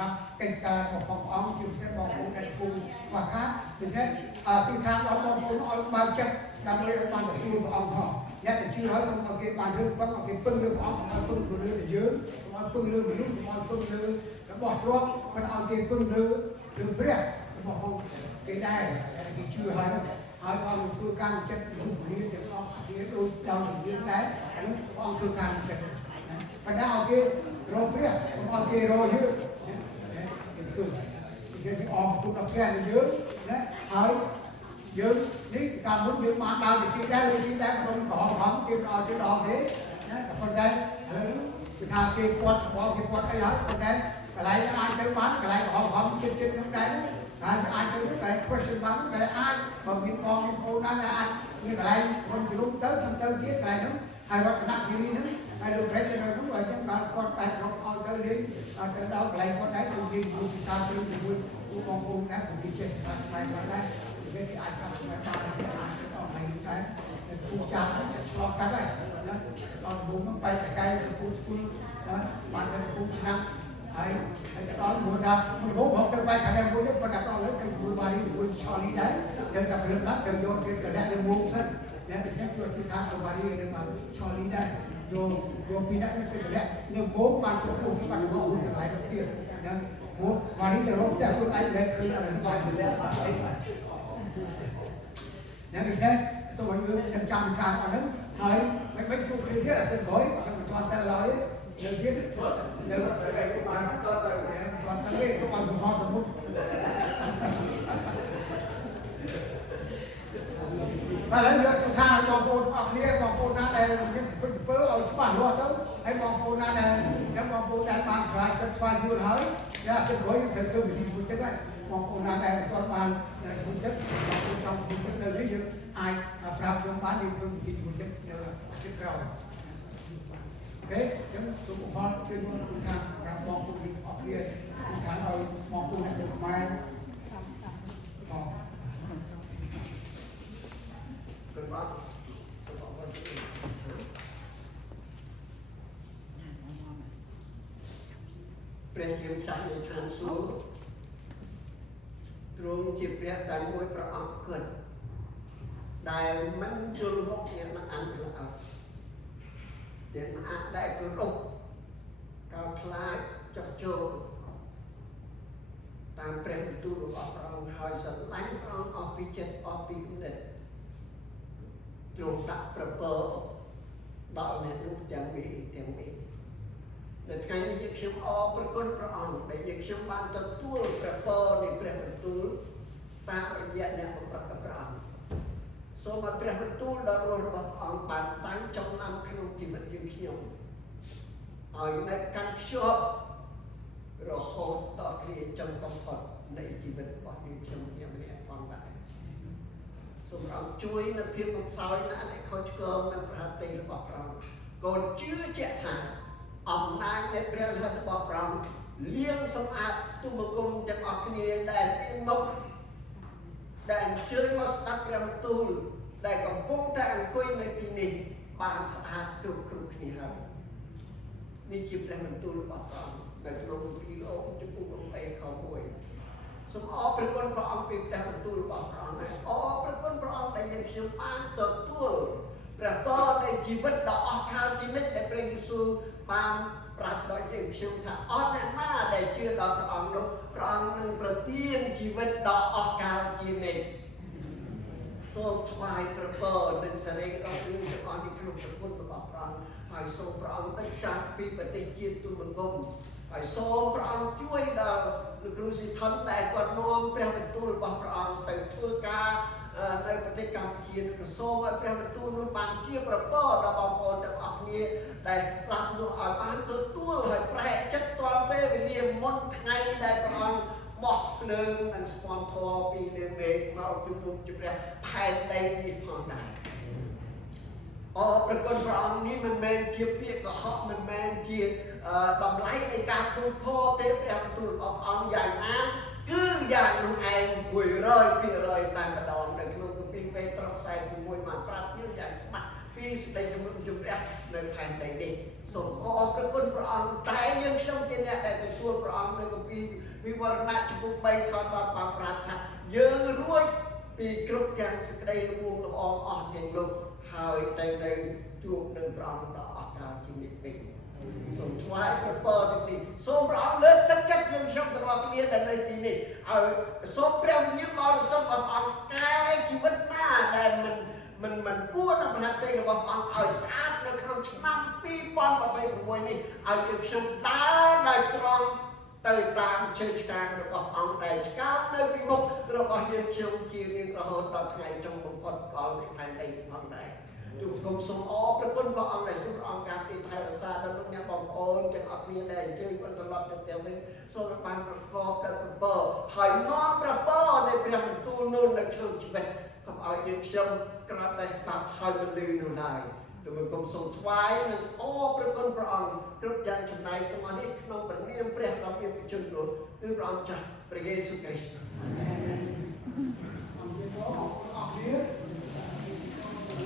รับเป็นการขององค์ที่จะบอกคุณในคุณว่าครับดังนั้นที่ทางเราบอกคุณเอาบางจัดดำเนินการกับคุณขององค์เขาเนี่ยแต่ชื่อเขาสมมติบางเรื่องต้องเอาเป็นปึ้งเรื่องของเอาปึ้งเรื่องเยอะเอาปึ้งเรื่องมนุษย์เอาปึ้งเรื่องแล้วบอกรวมมันเอาเป็นปึ้งเรื่องเปรี้ยบอกเขาcái đây cái chưa hay hai con phương can chất đủ lý thì con cái đôi đầu thì như thế con phương can chất và đào kia rồi biết con kia rồi chứ cái om cũng đọc nghe là dưới đấy hỏi dưới ní cả muốn việc mà đào thì chỉ đây không có không kia rồi chứ đó thế con đây cái thằng kia quạt ấy hết con đây cái này ai tới bán cái này họ không trên trong đấy ai tới cái question bán cái ai mà miền con cô nói là ai như cái này con từ lúc tới không tới biết cái này nó ai có cái nặng gì nữa ai được đấy rồi đúng rồi chúng ta con tay con tới đi tới đâu cái này con đấy cùng đi cùng đi sao đi cùng con cô đấy cùng đi chơi sao này mà đấy cái gì ai sao mà ta ai cái này cái cô cha nó sẽ lo cái này còn bố nó bay cái cô bạn thân cô chăng ai đó là muốn ra mình bố học từ bay cả đêm bố đến con đặt to lớn từ buổi ba đi buổi sau đi đấy chơi tập luyện lắm chơi vô chơi trở lại đường buông sân để mình xem cho cái tháng sau ba đi để mà sau đi đây vô pin đã chơi trở lại nhưng bố bạn cũng cùng các bạn bố trở lại đầu tiên bố ba đi từ lúc chạy xuống anh lên cứ là lần ngoài nếu mình xem sau mọi người đừng chăm càng mà đứng hỏi mấy chú kia thiết là tên khối toàn tên lời đầu tiên nếu toàn tên lên các bạn cùng ho tầm mút và lấy được chúng ta mong cô học kia mong cô na đây cái bớ ở chỗ bản lo tới hay mong cô na đây nếu mong cô đang bàn xoay chưa hỏi ra cái khối thật sự bị gì tức đấy mong cô na đây toàn bàn phân tích trong phân tích nơi lấy được ai làm trong bán đi thương thì phân tích là cái rồi ok chúng tôi cũng có chuyên môn từ thang làm mong cô đi học kia từ tháng rồi mong cô đã được maiព្រះជាម្ចាស់នៃឋានសួគ៌ទ្រង់ជាព្រះតែមួយព្រះអង្គគិតដែលមិនជលមុខអ្នកមិនអន្តរអើទាំងអាចដែលគោរពកោតខ្លាចចោះចូលតាមព្រះបន្ទូលរបស់ព្រះអង្គហើយស្រឡាញ់ព្រះអង្គអស់ពីចិត្តអស់ពីគំនិតទ្រង់ដាក់ប្រពើដល់អ្នកនោះទាំងពីរទាំងពីរនៅថ្ងៃនេះយើងខ្ញុំអរព្រគុណព្រះអង្គដែលយើងខ្ញុំបានទទួលព្រះពរនៃព្រះបន្ទូលតាមរយៈអ្នកបម្រើព្រះអង្គសូមឲ្យព្រះបន្ទូលដ៏រស់របស់ព្រះអង្គបានតាំងចំណាំក្នុងជីវិតយើងខ្ញុំឲ្យនៅកាន់ភ្ជាប់រហូតដល់គ្រាចុងបំផុតនៃជីវិតរបស់យើងខ្ញុំម្នាក់ផងដែរសូមព្រះអង្គជួយនៅភាពកំសោយណាដែលខុសឆ្គងនៅប្រតិទិរបស់ព្រះអង្គកូនជឿជាក់ថាអំណាចនៃព្រះលិខិតរបស់ព្រះអង្គលាងសម្អាតទុបគុំទាំងអស់គ្នាដែលមានមុខដែលអញ្ជើញមកស្ដាប់ព្រះបន្ទូលដែលកំពុងតែអង្គុយនៅទីនេះបានស្អាតគ្រប់គ្នាហើយនេះជាព្រះបន្ទូលរបស់ព្រះអង្គនៅក្នុងគម្ពីរលោកចំពោះ8ខ1សូមអរព្រគុណព្រះអង្គពីព្រះបន្ទូលរបស់ព្រះអង្គហើយអរព្រគុណព្រះអង្គដែលយើងខ្ញុំបានទទួលព្រះពរនៃជីវិតដ៏អស្ចារ្យជានិច្ចដែលព្រះយេស៊ូវបានប្រាប់ដល់យើងខ្ញុំថាអត់អ្នកណាដែលជឿដល់ព្រះអង្គនោះព្រះអង្គនឹងប្រទានជីវិតដ៏អស្ចារ្យជានិច្ចសូមថ្វាយព្រះពរនិងសេរីដល់យើងទាំងអស់នេះក្នុងព្រះគុណរបស់ព្រះអង្គហើយសូមព្រះអង្គដឹកចាត់ពីប្រទេសជាតិទូបង្គំហើយសូមព្រះអង្គជួយដល់លោកគ្រូស៊ីថនដែលគាត់នាំព្រះបន្ទូលរបស់ព្រះអង្គទៅធ្វើការនៅប្រទេសកម្ពុជាក៏សូមឲ្យព្រះបន្ទូលនោះបានជាប្រពរដល់បងប្អូនទាំងអស់គ្នាដែលស្ដាប់នោះឲ្យបានទទួលហើយប្រែចិត្តទាន់ពេលវេលាមុនថ្ងៃដែលព្រះអង្គបោះភ្លើងនិងស្ពាន់ធម៌ពីលើមេឃមកជំនុំជម្រះផែនដីនេះផងដែរអរព្រគុណព្រះអង្គនេះមិនមែនជាពាក្យកុហកមិនមែនជាតម្លៃនៃការទូលផទេព្រះបន្ទូលរបស់អង្គយ៉ាងណាគឺយ៉ាងនោះឯង 100% តែម្ដងនៅក្នុងគម្ពីរពេត្រុសខ្សែ6បានប្រាប់យើងយ៉ាងច្បាស់ ពីស្ដីជំរះនៅផែនដីនេះសូមអរព្រគុណព្រះអង្គតែយើងខ្ញុំជាអ្នកដែលទទួលព្រះអង្គនៅគម្ពីរវិវរណៈចំពុក3ខ10បានប្រាប់ថាយើងរួចពីគ្រប់ទាំងសេចក្តីល្បួងល្បងអស់ទាំងលោកហើយតែនៅជួបនឹងព្រះអង្គដ៏អស្ចារ្យជានិច្ចវិញសូមថ្វាយព្រះពរទាំងនេះសូមព្រះអង្គលើកទឹកចិត្តយើងខ្ញុំទាំងអស់គ្នាដែលនៅទីនេះឲ្យសូមព្រះវិញ្ញាណបរិសុទ្ធរបស់ព្រះអង្គកែជីវិតណាដែលមិនគួរនឹងប្រណិតទេរបស់ព្រះអង្គឲ្យស្អាតនៅក្នុងឆ្នាំ2026នេះឲ្យយើងខ្ញុំដើរដោយត្រង់ទៅតាមជើងឆ្កាងរបស់អង្គដែលឆ្កាងនៅពីមុខរបស់យើងខ្ញុំជារៀងរហូតដល់ថ្ងៃចុងបំផុតកលនៃផែនដីផងដែរទូគុំសូមអរព្រគុណព្រះអង្គដែលសូមព្រះអង្គការពារថែរក្សាដល់លោកអ្នកបងប្អូនទាំងអស់គ្នាដែលអញ្ជើញវិលត្រឡប់ទៅផ្ទះវិញសូមបានប្រកបដោយព្រះពរហើយនាំព្រះពរនៃព្រះបន្ទូលនោះនៅក្នុងជីវិតកុំឲ្យយើងខ្ញុំគ្រាន់តែស្ដាប់ហើយមិនឮនោះឡើយទូគុំសូមថ្វាយនិងអរព្រគុណព្រះអង្គគ្រប់យ៉ាងចំណែកទាំងអស់នេះក្នុងព្រះនាមព្រះដ៏មានវិជ្ជាគឺព្រះអង្គចាស់ព្រះយេស៊ូវគ្រីស្ទ